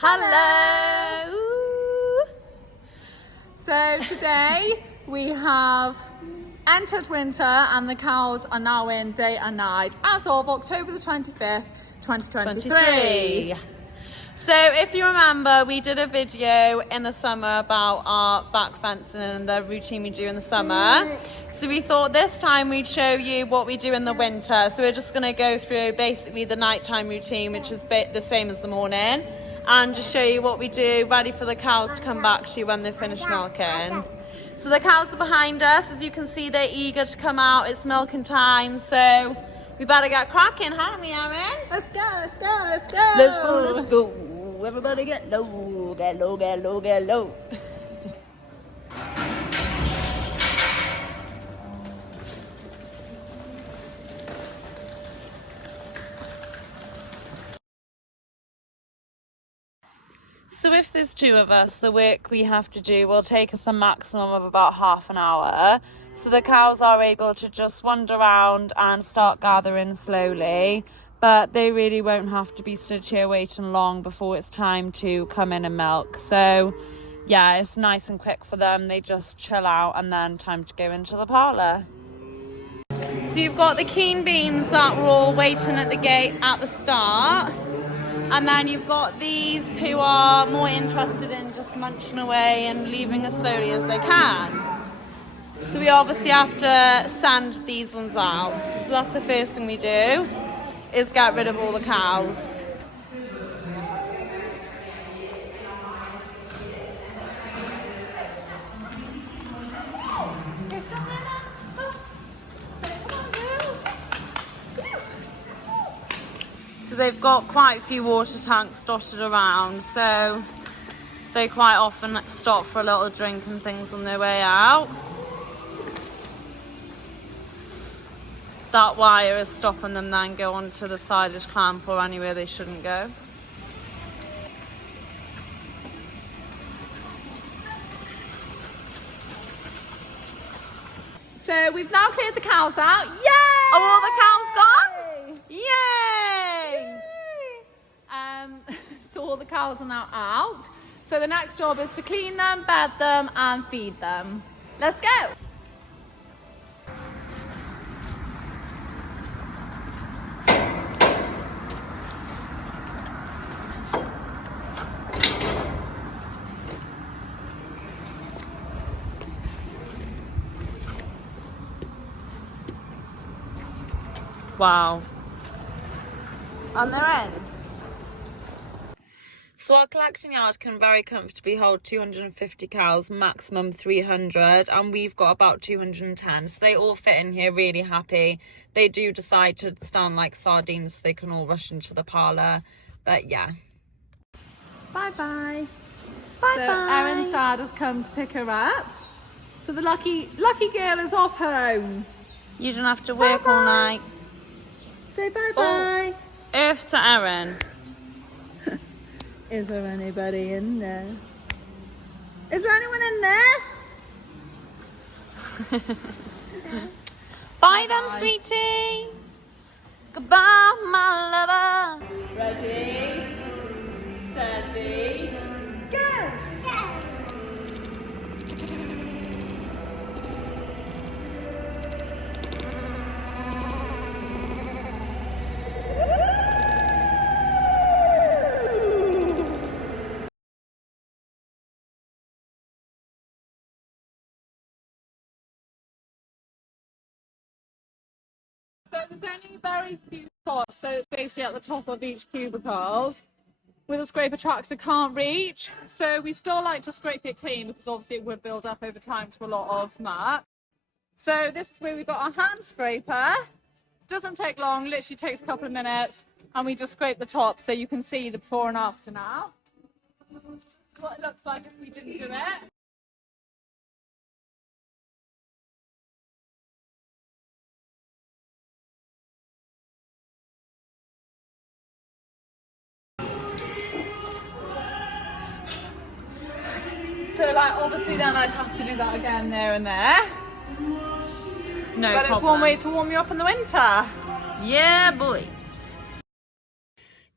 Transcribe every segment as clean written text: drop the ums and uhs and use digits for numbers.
Hello! So today we have entered winter and the cows are now in day and night as of October the 25th, 2023. So if you remember, we did a video in the summer about our back fencing and the routine we do in the summer. So we thought this time we'd show you what we do in the winter. So we're just going to go through basically the nighttime routine, which is the same as the morning, and just show you what we do ready for the cows to come back to when they finish milking. So the cows are behind us. As you can see, they're eager to come out. It's milking time, so we better get cracking, haven't we, Erin? Let's go, let's go, let's go! Let's go, let's go. Everybody get low, get low, get low, get low. So if there's two of us, the work we have to do will take us a maximum of about half an hour. So the cows are able to just wander around and start gathering slowly, but they really won't have to be stood here waiting long before it's time to come in and milk. So yeah, it's nice and quick for them. They just chill out and then time to go into the parlour. So you've got the keen beans that were all waiting at the gate at the start. And then you've got these who are more interested in just munching away and leaving as slowly as they can. So we obviously have to sand these ones out. So that's the first thing we do, is get rid of all the cows. So they've got quite a few water tanks dotted around, so they quite often stop for a little drink and things on their way out. That wire is stopping them then go onto the silage clamp or anywhere they shouldn't go. So we've now cleared the cows out. Yay! Are all the cows gone? Yay! So all the cows are now out. So the next job is to clean them, bed them and feed them. Let's go! Wow. On their end. So our collection yard can very comfortably hold 250 cows, maximum 300, and we've got about 210. So they all fit in here really happy. They do decide to stand like sardines so they can all rush into the parlour. But yeah. Bye-bye. Bye-bye. So Erin's dad has come to pick her up. So the lucky girl is off home. You don't have to work Bye-bye. all night. Say bye-bye. Earth to Erin. Is there anybody in there? Is there anyone in there? Bye then, sweetie. Goodbye, my lover. Ready, steady, go! So there's only very few spots, so it's basically at the top of each cubicles where the scraper tractor can't reach. So we still like to scrape it clean because obviously it would build up over time to a lot of muck. So this is where we've got our hand scraper. Doesn't take long, literally takes a couple of minutes, and we just scrape the top so you can see the before and after now. This is what it looks like if we didn't do it. So like obviously then I'd have to do that again there and there. No but problem. It's one way to warm you up in the winter. Yeah, boy.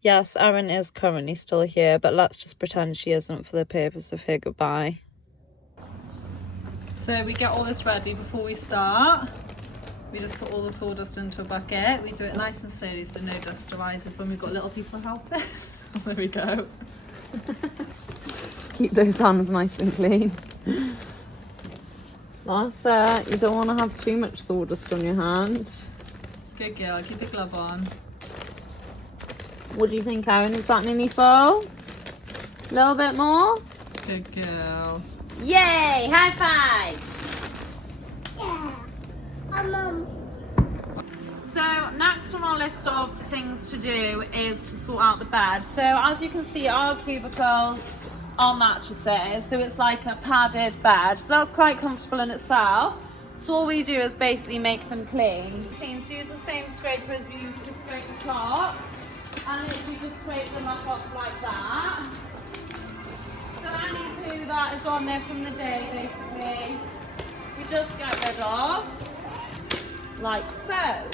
Yes, Erin is currently still here, but let's just pretend she isn't for the purpose of her goodbye. So we get all this ready before we start. We just put all the sawdust into a bucket. We do it nice and slowly so no dust arises when we've got little people helping. There we go. Keep those hands nice and clean. That's it. You don't want to have too much sawdust on your hand. Good girl, keep your glove on. What do you think, Erin? Is that nearly full? A little bit more? Good girl. Yay! High five! So next on our list of things to do is to sort out the bed. So as you can see, our cubicles are mattresses, so it's like a padded bed. So that's quite comfortable in itself. So all we do is basically make them clean. So use the same scraper as we used to scrape the top, and literally just scrape them up like that. So any poo that is on there from the day, basically, we just get rid of, like so.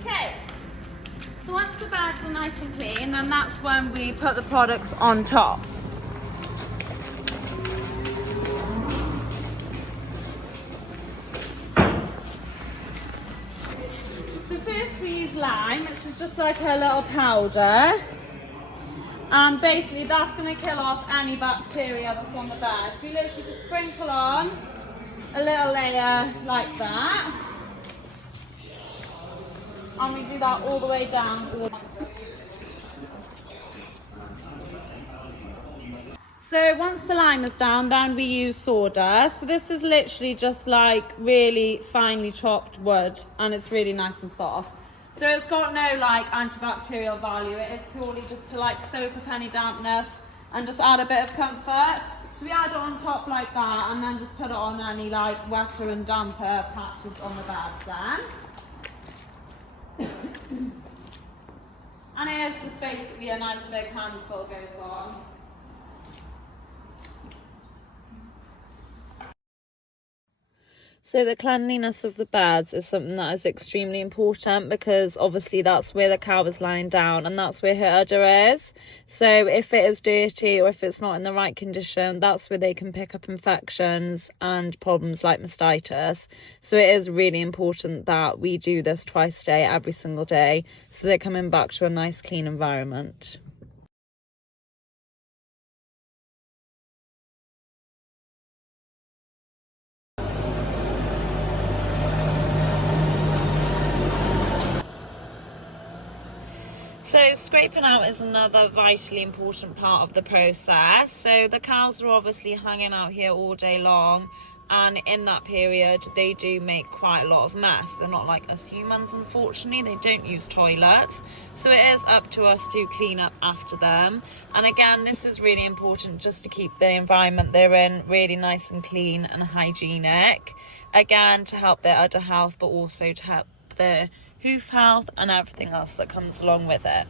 Okay, so once the bags are nice and clean, then that's when we put the products on top. So first we use lime, which is just like a little powder. And basically that's going to kill off any bacteria that's on the bed. So we literally just sprinkle on a little layer like that. And we do that all the way down. So once the lime is down, then we use sawdust. So this is literally just like really finely chopped wood, and it's really nice and soft. So it's got no like antibacterial value. It is purely just to like soak up any dampness and just add a bit of comfort. So we add it on top like that, and then just put it on any like wetter and damper patches on the beds then. And it is just basically a nice big handful goes on. So the cleanliness of the beds is something that is extremely important, because obviously that's where the cow is lying down and that's where her udder is. So if it is dirty or if it's not in the right condition, that's where they can pick up infections and problems like mastitis. So it is really important that we do this twice a day, every single day, so they're coming back to a nice clean environment. So scraping out is another vitally important part of the process. So the cows are obviously hanging out here all day long, and in that period they do make quite a lot of mess. They're not like us humans, unfortunately. They don't use toilets, so it is up to us to clean up after them. And again, this is really important just to keep the environment they're in really nice and clean and hygienic, again to help their udder health, but also to help their hoof health and everything else that comes along with it.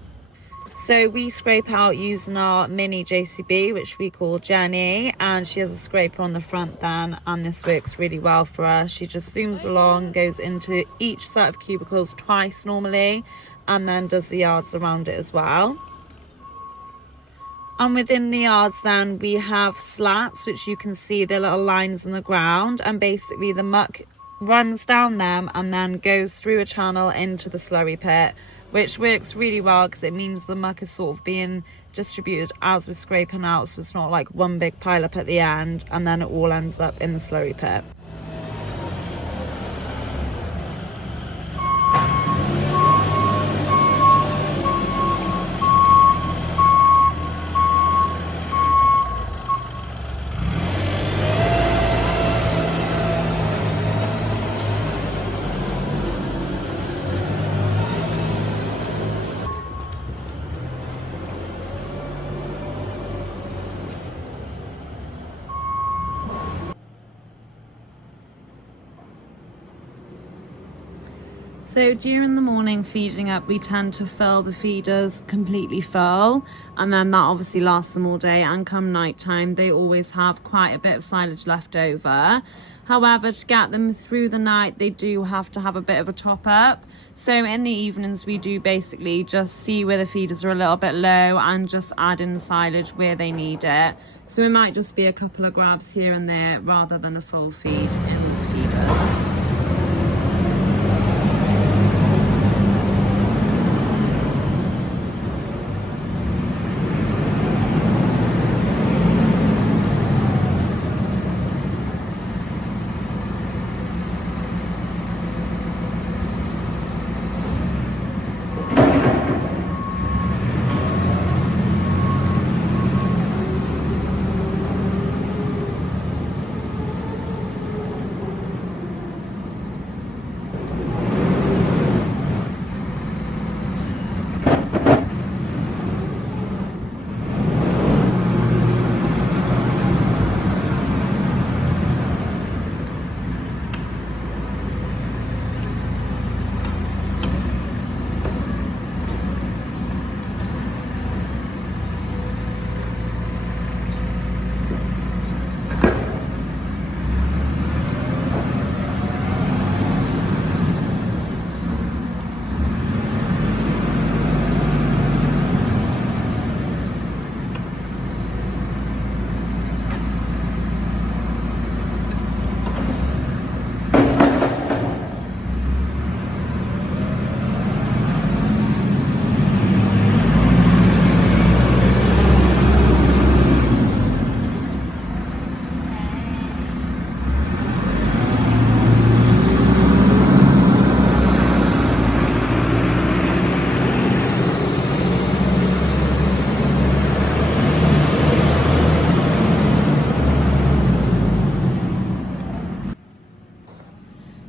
So we scrape out using our mini JCB, which we call Jenny, and she has a scraper on the front then, and this works really well for us. She just zooms along, goes into each set of cubicles twice normally, and then does the yards around it as well. And within the yards then we have slats, which you can see the little lines in the ground, and basically the muck runs down them and then goes through a channel into the slurry pit, which works really well because it means the muck is sort of being distributed as we're scraping out, so it's not like one big pile up at the end and then it all ends up in the slurry pit. So during the morning feeding up, we tend to fill the feeders completely full, and then that obviously lasts them all day, and come night time they always have quite a bit of silage left over. However, to get them through the night, they do have to have a bit of a top up. So in the evenings, we do basically just see where the feeders are a little bit low and just add in the silage where they need it. So it might just be a couple of grabs here and there rather than a full feed in the feeders.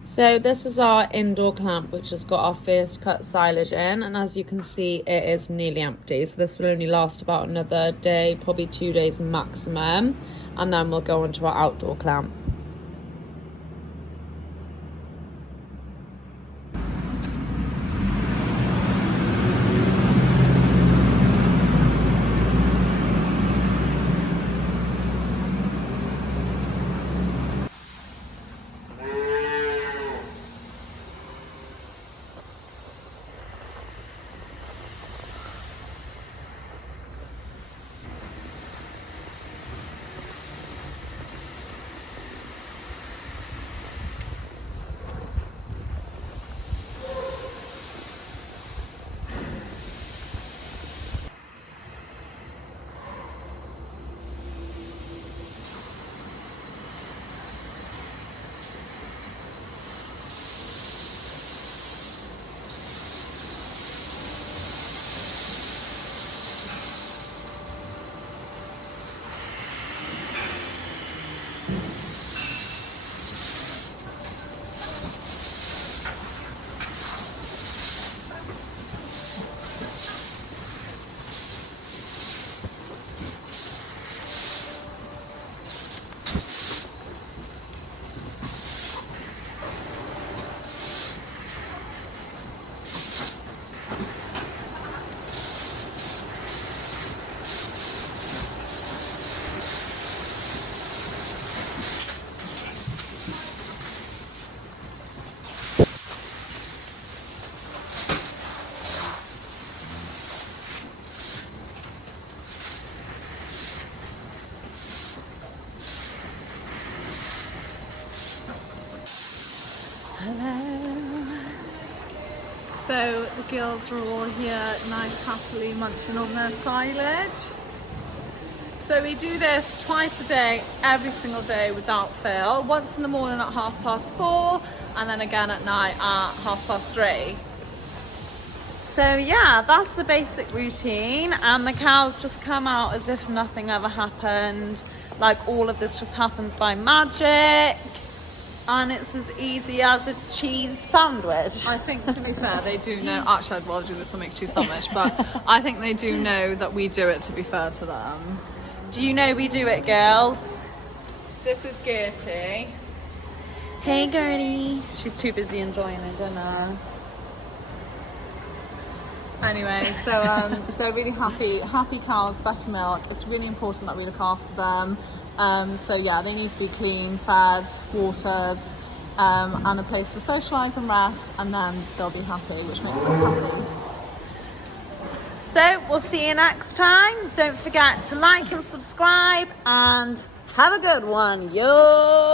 So this is our indoor clamp, which has got our first cut silage in, and as you can see, it is nearly empty. So this will only last about another day, probably 2 days maximum, and then we'll go on to our outdoor clamp. So the girls are all here, nice happily munching on their silage. So we do this twice a day, every single day without fail. Once in the morning at 4:30, and then again at night at 3:30. So yeah, that's the basic routine, and the cows just come out as if nothing ever happened. Like all of this just happens by magic. And it's as easy as a cheese sandwich. I think, to be fair, they do know. Actually, I'd rather do this than make cheese sandwich, but I think they do know that we do it, to be fair to them. Do you know we do it, girls? This is Gertie. Hey, Gertie. She's too busy enjoying her dinner. Anyway, so they're really happy cows, better milk. It's really important that we look after them. So yeah, they need to be clean, fed, watered, and a place to socialise and rest, and then they'll be happy, which makes us happy. So we'll see you next time. Don't forget to like and subscribe, and have a good one, yo!